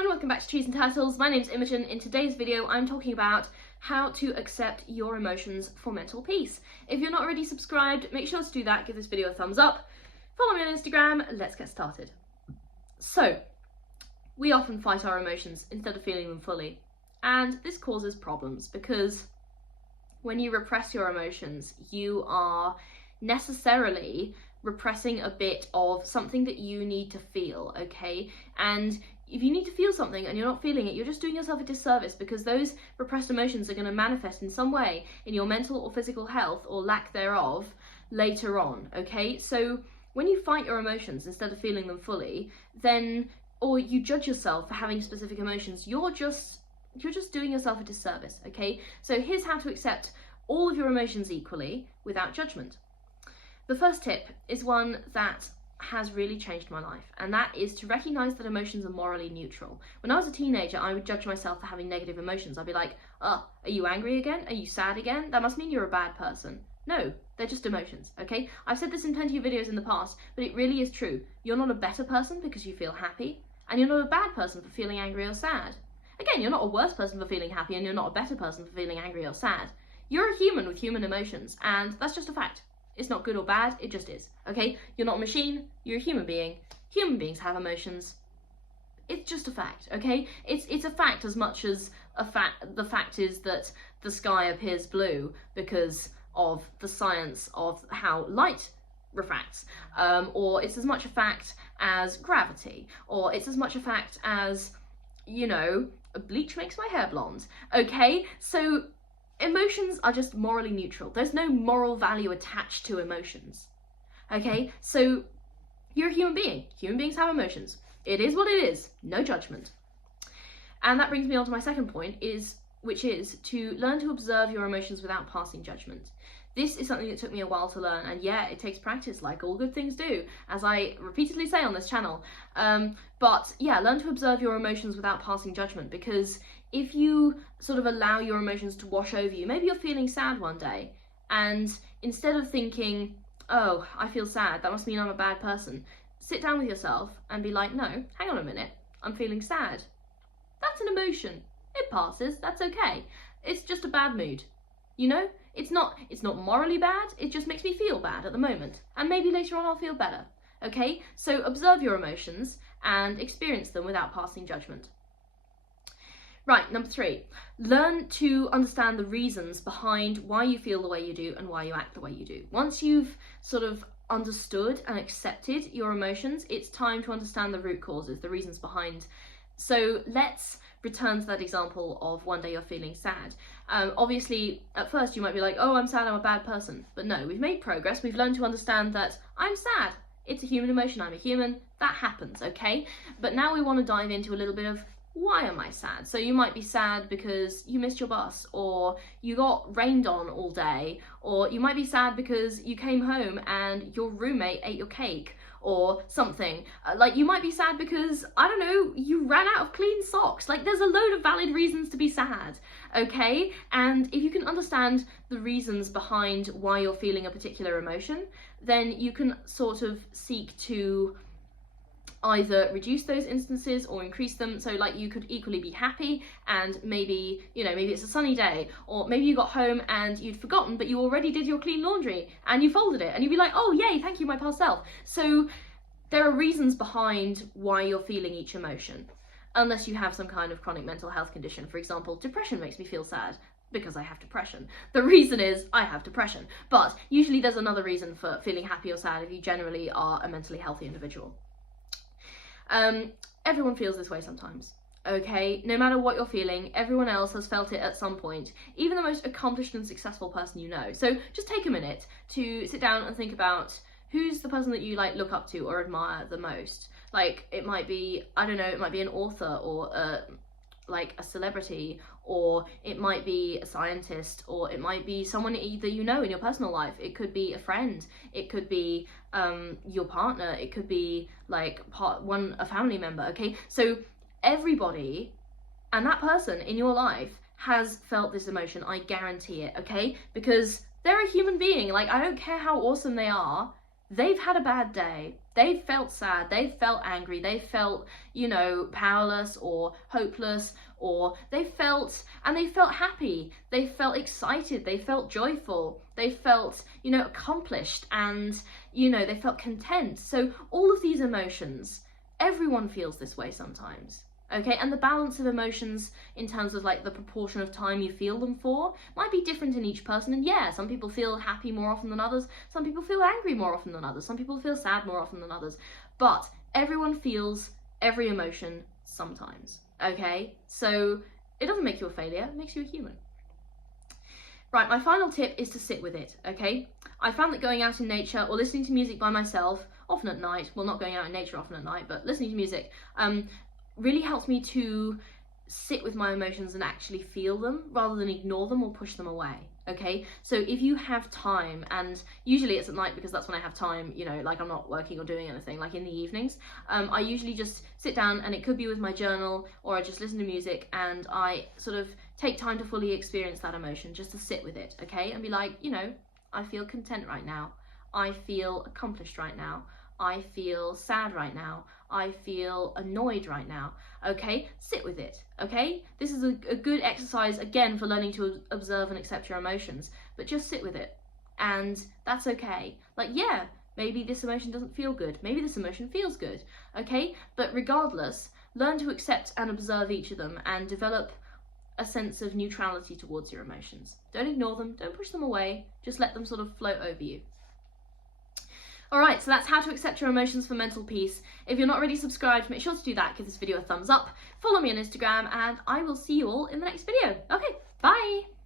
everyone, welcome back to Trees and Turtles. My name's Imogen. In today's video I'm talking about how to accept your emotions for mental peace. If you're not already subscribed, make sure to do that, give this video a thumbs up, follow me on Instagram, let's get started. So, we often fight our emotions instead of feeling them fully, and this causes problems because when you repress your emotions, you are necessarily repressing a bit of something that you need to feel, okay? And if you need to feel something and you're not feeling it, you're just doing yourself a disservice because those repressed emotions are going to manifest in some way in your mental or physical health or lack thereof later on, okay? So when you fight your emotions instead of feeling them fully, then, or you judge yourself for having specific emotions, you're just doing yourself a disservice, okay? So here's how to accept all of your emotions equally without judgment. The first tip is one that has really changed my life, and that is to recognise that emotions are morally neutral. When I was a teenager, I would judge myself for having negative emotions. I'd be like, oh, are you angry again? Are you sad again? That must mean you're a bad person. No, they're just emotions, okay? I've said this in plenty of videos in the past, but it really is true. You're not a better person because you feel happy, and you're not a bad person for feeling angry or sad. Again, you're not a worse person for feeling happy, and you're not a better person for feeling angry or sad. You're a human with human emotions, and that's just a fact. It's not good or bad, it just is, okay? You're not a machine, you're a human being. Human beings have emotions. It's just a fact, okay? It's a fact as much as the fact is that the sky appears blue because of the science of how light refracts, or it's as much a fact as gravity, or it's as much a fact as, you know, bleach makes my hair blonde, okay? So emotions are just morally neutral. There's no moral value attached to emotions, okay? So you're a human being. Human beings have emotions. It is what it is. No judgment. And that brings me on to my second point, which is to learn to observe your emotions without passing judgment. This is something that took me a while to learn, and yeah, it takes practice, like all good things do, as I repeatedly say on this channel. But yeah, learn to observe your emotions without passing judgment, because if you sort of allow your emotions to wash over you, maybe you're feeling sad one day, and instead of thinking, oh, I feel sad, that must mean I'm a bad person, sit down with yourself and be like, no, hang on a minute, I'm feeling sad. That's an emotion. It passes, that's okay. It's just a bad mood, you know? It's not morally bad, it just makes me feel bad at the moment, and maybe later on I'll feel better, okay? So observe your emotions and experience them without passing judgment. Right, number 3, learn to understand the reasons behind why you feel the way you do and why you act the way you do. Once you've sort of understood and accepted your emotions, it's time to understand the root causes, the reasons behind. So let's return to that example of one day you're feeling sad. Obviously, at first you might be like, oh, I'm sad, I'm a bad person. But no, we've made progress. We've learned to understand that I'm sad. It's a human emotion, I'm a human, that happens, okay? But now we want to dive into a little bit of why am I sad? So you might be sad because you missed your bus, or you got rained on all day, or you might be sad because you came home and your roommate ate your cake, or something. Like, you might be sad because, I don't know, you ran out of clean socks. Like, there's a load of valid reasons to be sad, okay? And if you can understand the reasons behind why you're feeling a particular emotion, then you can sort of seek to either reduce those instances or increase them. So like, you could equally be happy and maybe, you know, maybe it's a sunny day, or maybe you got home and you'd forgotten but you already did your clean laundry and you folded it, and you'd be like, oh yay, thank you my past self. So there are reasons behind why you're feeling each emotion, unless you have some kind of chronic mental health condition. For example, depression makes me feel sad because I have depression. The reason is I have depression, but usually there's another reason for feeling happy or sad if you generally are a mentally healthy individual. Everyone feels this way sometimes, okay? No matter what you're feeling, everyone else has felt it at some point, even the most accomplished and successful person you know. So just take a minute to sit down and think about who's the person that you like look up to or admire the most. Like, it might be, I don't know, it might be an author, or like a celebrity, or it might be a scientist, or it might be someone that you know in your personal life. It could be a friend, it could be your partner, it could be like a family member, okay? So everybody and that person in your life has felt this emotion, I guarantee it, okay? Because they're a human being. Like, I don't care how awesome they are, they've had a bad day, they've felt sad, they've felt angry, they've felt, you know, powerless or hopeless, or they felt happy, they felt excited, they felt joyful, they felt, you know, accomplished, and, you know, they felt content. So all of these emotions, everyone feels this way sometimes. Okay, and the balance of emotions in terms of like the proportion of time you feel them for might be different in each person. And yeah, some people feel happy more often than others, some people feel angry more often than others, some people feel sad more often than others, but everyone feels every emotion sometimes. Okay, so it doesn't make you a failure, it makes you a human. Right, my final tip is to sit with it, okay? I found that going out in nature or listening to music by myself, often at night, well, not going out in nature often at night, but listening to music, really helps me to sit with my emotions and actually feel them rather than ignore them or push them away. Okay, so if you have time, and usually it's at night because that's when I have time, you know, like I'm not working or doing anything, like in the evenings, I usually just sit down, and it could be with my journal, or I just listen to music and I sort of take time to fully experience that emotion, just to sit with it, okay, and be like, you know, I feel content right now, I feel accomplished right now, I feel sad right now, I feel annoyed right now, okay? Sit with it, okay? This is a good exercise, again, for learning to observe and accept your emotions, but just sit with it, and that's okay. Like, yeah, maybe this emotion doesn't feel good, maybe this emotion feels good, okay? But regardless, learn to accept and observe each of them, and develop a sense of neutrality towards your emotions. Don't ignore them, don't push them away, just let them sort of float over you. Alright, so that's how to accept your emotions for mental peace. If you're not already subscribed, make sure to do that, give this video a thumbs up, follow me on Instagram, and I will see you all in the next video. Okay, bye!